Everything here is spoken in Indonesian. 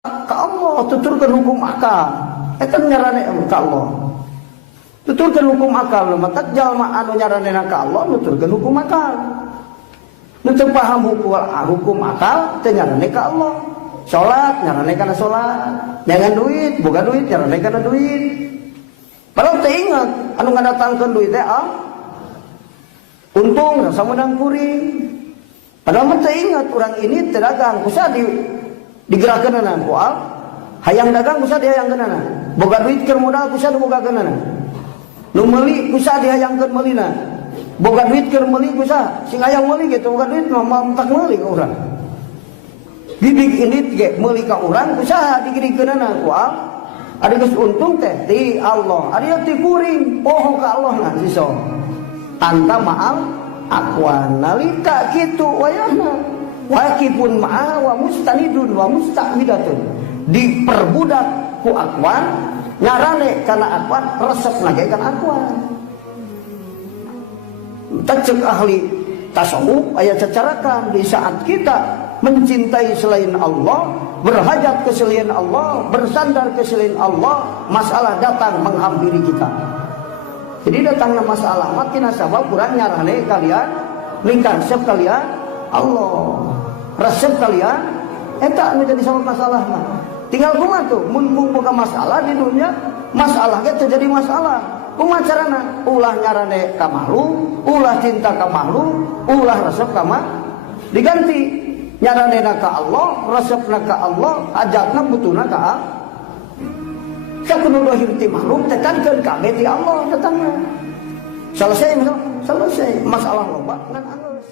ka Allah, tuturkeun hukum akal. Eta nyarane ka Allah. Tuturkeun hukum akal, mata jalma anu nyaranena ka Allah nuturkeun hukum akal. Nu teu paham hukum akal teu nyarane ka Allah. Salat nyarane kana salat, jangan duit, boga duit nyarane kana duit. Padahal teu ingat anu ngadatangkeun duit teh untung rasa menang kuring. Padahal teu ingat urang ini teu dagang, kusaha digerakkeunana ku hayang dagang kusaha dihayangkeunana. Boga duit keur modal kusaha dibogakeunana. Nu meuli kusaha dihayangkeun meulina. Boga duit keur meuli kusaha sing hayang meuli gitu, boga duit mah mentak meuli ka urang. Bidik ini ge meuli ka urang kusaha digirikeunana ku ari geus untung teh ti Allah, ari ti kuring poho ka Allah na siso. Anta ma'al aqwan nalika kitu wayahna waqifun ma'a wa mustanidun wa musta'widatun, diperbudak ku aqwan ngarane kana aqwan resep lagi kana aqwan. Tajek ahli tasawuf aya cacarakan di saat kita mencintai selain Allah, berhajat ke selain Allah, bersandar ke selain Allah, masalah datang menghampiri kita. Jadi datangnya masalah makin sabab kurang nyarane kalian lingkar resep kalian Allah, resep kalian eta anu jadi sabab masalah mah. Tinggal kumaha tuh mun boga masalah di dunia, masalah ge terjadi masalah. Kumaha carana? Ulah nyarane ka makhluk, ulah cinta ka makhluk, ulah resep ka diganti. Nyaranena ka Allah, resepna ka Allah, hajatna butuhna ka Allah. Sakudu hirti makhluk tekankeun kabeh ti Allah datangna. Selesai masalah loba ngan alus.